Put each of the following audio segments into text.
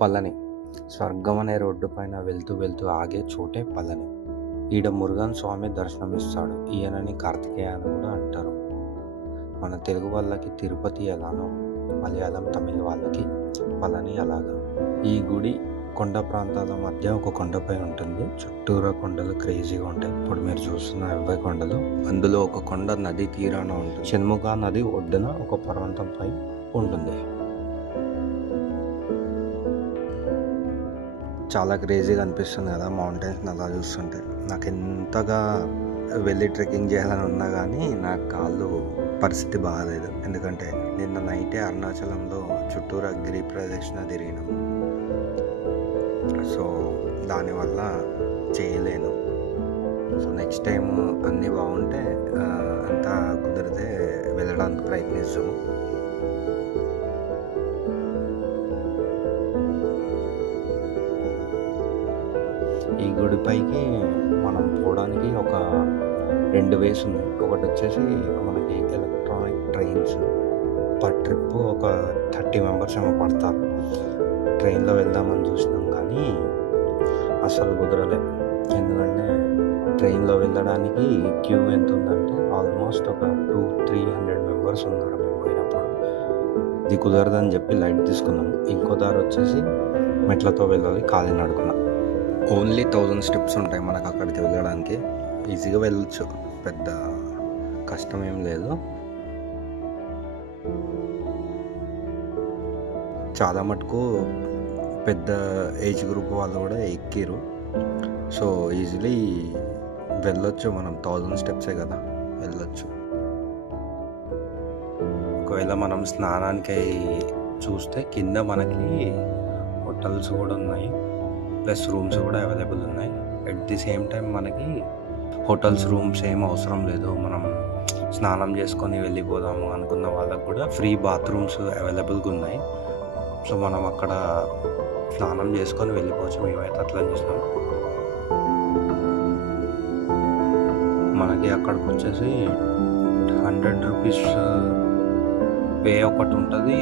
పళని. స్వర్గం అనే రోడ్డు పైన వెళ్తూ వెళ్తూ ఆగే చోటే పళని. ఈడ మురుగన్ స్వామి దర్శనమిస్తాడు. ఈయనని కార్తికేయ అని కూడా అంటారు. మన తెలుగు వాళ్ళకి తిరుపతి ఎలానో మలయాళం తమిళ వాళ్ళకి పళని అలాగా. ఈ గుడి కొండ ప్రాంతాల మధ్య ఒక కొండపై ఉంటుంది. చుట్టూరా కొండలు క్రేజీగా ఉంటాయి. ఇప్పుడు మీరు చూస్తున్న 20 కొండలు, అందులో ఒక కొండ నది తీరాన ఉంటుంది. షణ్ముఖ నది ఒడ్డున ఒక పర్వతంపై ఉంటుంది. చాలా క్రేజీగా అనిపిస్తుంది కదా మౌంటైన్స్ అలా చూస్తుంటే. నాకు ఎంతగా వెళ్ళి ట్రెక్కింగ్ చేయాలని ఉన్నా కానీ నా కాళ్ళు పరిస్థితి బాగాలేదు. ఎందుకంటే నిన్న నైటే అరుణాచలంలో చుట్టూరా గిరి ప్రదక్షిణ తిరిగినాం. సో దానివల్ల చేయలేను. సో నెక్స్ట్ టైం అన్నీ బాగుంటే అంతా కుదిరితే వెళ్ళడానికి ప్రయత్నిస్తాము. ఈ గుడిపైకి మనం పోవడానికి ఒక 2 వేస్ ఉన్నాయి. ఒకటి వచ్చేసి మనకి ఎలక్ట్రానిక్ ట్రైన్స్ పర్ ట్రిప్ ఒక 30 మెంబర్స్ ఏమో పడతారు. ట్రైన్లో వెళ్దామని చూసినాం కానీ అసలు కుదరలే. ఎందుకంటే ట్రైన్లో వెళ్ళడానికి క్యూ ఎంత ఉందంటే ఆల్మోస్ట్ ఒక 200-300 మెంబర్స్ ఉన్నారు మేము పోయినప్పుడు. ఇది కుదరదని చెప్పి లైట్ తీసుకున్నాము. ఇంకో దారి వచ్చేసి మెట్లతో వెళ్ళాలి, కాలినడకన. ఓన్లీ 1000 స్టెప్స్ ఉంటాయి మనకు అక్కడికి వెళ్ళడానికి. ఈజీగా వెళ్ళచ్చు, పెద్ద కష్టం ఏం లేదు. చాలా మటుకు పెద్ద ఏజ్ గ్రూప్ వాళ్ళు కూడా ఎక్కిరు. సో ఈజీలీ వెళ్ళొచ్చు. మనం 1000 స్టెప్సే కదా, వెళ్ళొచ్చు. ఒకవేళ మనం స్నానానికి చూస్తే కింద మనకి హోటల్స్ కూడా ఉన్నాయి, ప్లస్ రూమ్స్ కూడా అవైలబుల్ ఉన్నాయి. ఎట్ ది సేమ్ టైం మనకి హోటల్స్ రూమ్స్ ఏం అవసరం లేదు. మనం స్నానం చేసుకొని వెళ్ళిపోదాము అనుకున్న వాళ్ళకు కూడా ఫ్రీ బాత్రూమ్స్ అవైలబుల్గా ఉన్నాయి. సో మనం అక్కడ స్నానం చేసుకొని వెళ్ళిపోవచ్చు. మేమైతే అట్లా చేసినాం. మనకి అక్కడికి వచ్చేసి 100 రూపీస్ వే ఒకటి ఉంటుంది,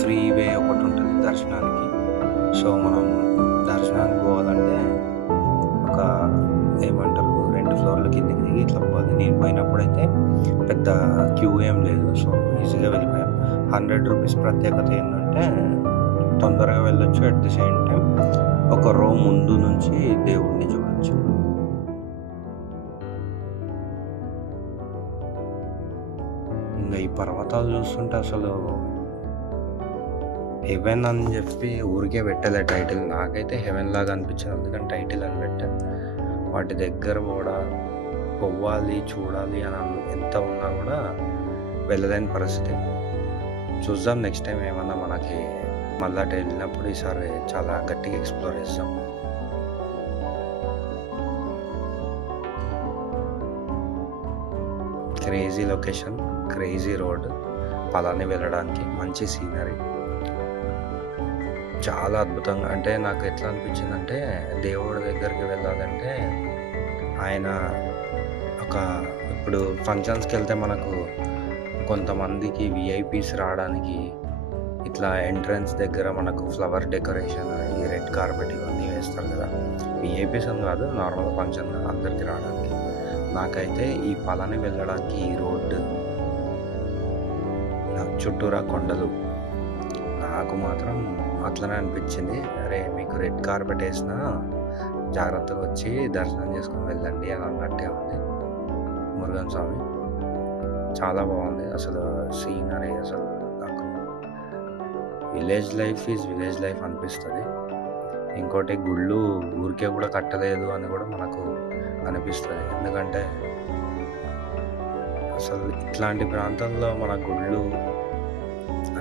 ఫ్రీ వే ఒకటి ఉంటుంది దర్శనానికి. సో మనం దర్శనానికి పోవాలంటే ఒక ఏమంటారు 2 ఫ్లోర్ల కిందకి దిగి ఇట్లా పోవాలి. నేను పోయినప్పుడైతే పెద్ద క్యూ ఏం లేదు. సో ఈజీగా వెళ్ళిపోయాం. 100 రూపీస్ ప్రత్యేకత ఏంటంటే తొందరగా వెళ్ళొచ్చు. అట్ ది సేమ్ టైం ఒక రో ముందు నుంచి దేవుడిని చూడొచ్చు. ఇంకా ఈ పర్వతాలు చూస్తుంటే అసలు హెవెన్ అని చెప్పి ఊరికే పెట్టలే టైటిల్. నాకైతే హెవెన్ లాగా అనిపించింది, అందుకని టైటిల్ అని పెట్టాను. వాటి దగ్గర కూడా పోవాలి, చూడాలి అని ఎంత ఉన్నా కూడా వెళ్ళలేని పరిస్థితి. చూద్దాం నెక్స్ట్ టైం ఏమన్నా మనకి మళ్ళీ అటు వెళ్ళినప్పుడు ఈసారి చాలా గట్టిగా ఎక్స్ప్లోర్ చేస్తాం. Crazy location, crazy road, Palani వెళ్ళడానికి మంచి సీనరీ, చాలా అద్భుతంగా. అంటే నాకు ఎట్లా అనిపించిందంటే దేవుడి దగ్గరికి వెళ్ళాలంటే ఆయన ఇప్పుడు ఫంక్షన్స్కి వెళ్తే మనకు కొంతమందికి విఐపీస్ రావడానికి ఇట్లా ఎంట్రన్స్ దగ్గర మనకు ఫ్లవర్ డెకరేషన్, ఈ రెడ్ కార్పెట్ ఇవన్నీ వేస్తారు కదా. విఐపీస్ అని కాదు, నార్మల్ ఫంక్షన్ అందరికి రావడానికి. నాకైతే ఈ పళని వెళ్ళడానికి ఈ రోడ్డు, చుట్టూరా కొండలు, నాకు మాత్రం అట్లనే అనిపించింది. అరే మీకు రెడ్ కార్పెట్ వేసినా జాగ్రత్తగా వచ్చి దర్శనం చేసుకొని వెళ్ళండి అని అన్నట్టే ఉంది మురుగన్ స్వామి. చాలా బాగుంది అసలు సీనరీ. అసలు నాకు village life is village life అనిపిస్తుంది. ఇంకోటి గుళ్ళు ఊరికే కూడా కట్టలేదు అని కూడా మనకు అనిపిస్తుంది. ఎందుకంటే అసలు ఇట్లాంటి ప్రాంతాల్లో మన గుళ్ళు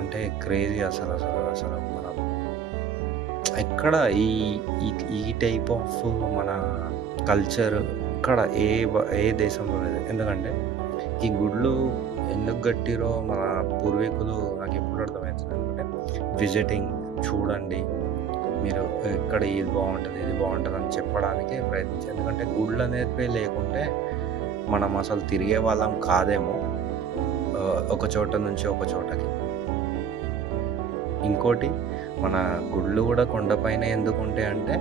అంటే క్రేజీ. అసలు అసలు అసలు మనం ఎక్కడ ఈ టైప్ ఆఫ్ మన కల్చర్ ఇక్కడ ఏ దేశంలో లేదు. ఎందుకంటే ఈ గుళ్ళు ఎందుకు కట్టిరో మన పూర్వీకులు నాకు ఎప్పుడు అర్థమవుతుంది. ఎందుకంటే విజిటింగ్ చూడండి, మీరు ఇక్కడ ఇది బాగుంటుంది ఇది బాగుంటుంది అని చెప్పడానికే ప్రయత్నించారు. ఎందుకంటే గుళ్ళు అనేది లేకుంటే మనం అసలు తిరిగే వాళ్ళం కాదేమో ఒక చోట నుంచి ఒక చోటకి. ఇంకోటి మన గుళ్ళు కూడా కొండపైన ఎందుకుంటాయి అంటే,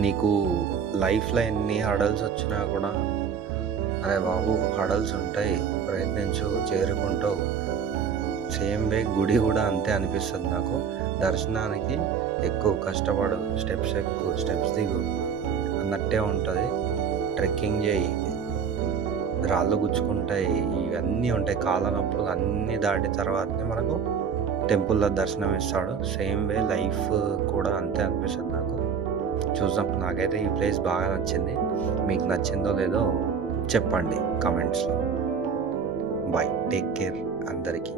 నీకు లైఫ్లో ఎన్ని హడల్స్ వచ్చినా కూడా, అరే బాబు హడల్స్ ఉంటాయి, ప్రయత్నించు, చేరుకుంటావు. సేమ్ వే గుడి కూడా అంతే అనిపిస్తుంది నాకు. దర్శనానికి ఎక్కువ కష్టపడు, స్టెప్స్ ఎక్కువ, స్టెప్స్ దిగు అన్నట్టే ఉంటుంది. ట్రెక్కింగ్ చేయి, రాళ్ళు గుచ్చుకుంటాయి, ఇవన్నీ ఉంటాయి, కాళ్ళ నొప్పులు అన్నీ దాటి తర్వాతనే మనకు టెంపుల్లో దర్శనం ఇస్తాడు. సేమ్ వే లైఫ్ కూడా అంతే అనిపిస్తుంది నాకు. చూద్దాం. నాకైతే ఈ ప్లేస్ బాగా నచ్చింది. మీకు నచ్చిందో లేదో చెప్పండి కమెంట్స్లో. బాయ్, టేక్ కేర్ అందరికీ.